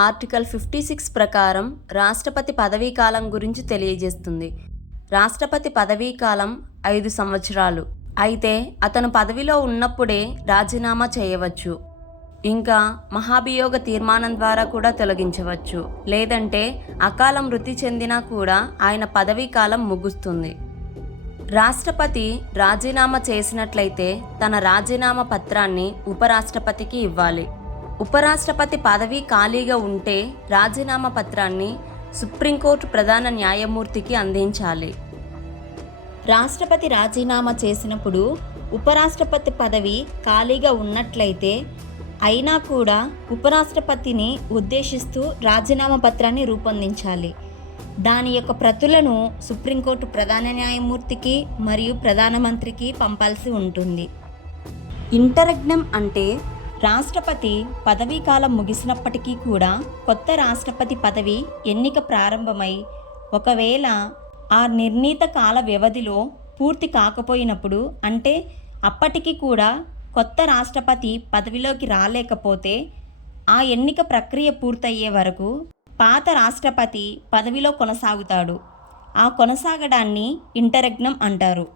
Article 56 ప్రకారం రాష్ట్రపతి పదవీ కాలం గురించి తెలియజేస్తుంది. రాష్ట్రపతి పదవీ కాలం 5 సంవత్సరాలు. అయితే అతను పదవిలో ఉన్నప్పుడే రాజీనామా చేయవచ్చు. ఇంకా మహాభియోగ తీర్మానం ద్వారా కూడా తొలగించవచ్చు. లేదంటే అకాల మృతి చెందినా కూడా ఆయన పదవీ కాలం ముగుస్తుంది. రాష్ట్రపతి రాజీనామా చేసినట్లయితే తన రాజీనామా పత్రాన్ని ఉపరాష్ట్రపతికి ఇవ్వాలి. ఉపరాష్ట్రపతి పదవి ఖాళీగా ఉంటే రాజీనామా పత్రాన్ని సుప్రీంకోర్టు ప్రధాన న్యాయమూర్తికి అందించాలి. రాష్ట్రపతి రాజీనామా చేసినప్పుడు ఉపరాష్ట్రపతి పదవి ఖాళీగా ఉన్నట్లయితే అయినా కూడా ఉపరాష్ట్రపతిని ఉద్దేశిస్తూ రాజీనామా పత్రాన్ని రూపొందించాలి. దాని యొక్క ప్రతులను సుప్రీంకోర్టు ప్రధాన న్యాయమూర్తికి మరియు ప్రధానమంత్రికి పంపాల్సి ఉంటుంది. ఇంటరెగ్నమ్ అంటే రాష్ట్రపతి పదవీ కాలం ముగిసినప్పటికీ కూడా కొత్త రాష్ట్రపతి పదవి ఎన్నిక ప్రారంభమై ఒకవేళ ఆ నిర్ణీత కాల వ్యవధిలో పూర్తి కాకపోయినప్పుడు, అంటే అప్పటికి కూడా కొత్త రాష్ట్రపతి పదవిలోకి రాలేకపోతే ఆ ఎన్నిక ప్రక్రియ పూర్తయ్యే వరకు పాత రాష్ట్రపతి పదవిలో కొనసాగుతాడు. ఆ కొనసాగడాన్ని ఇంటరెగ్నమ్ అంటారు.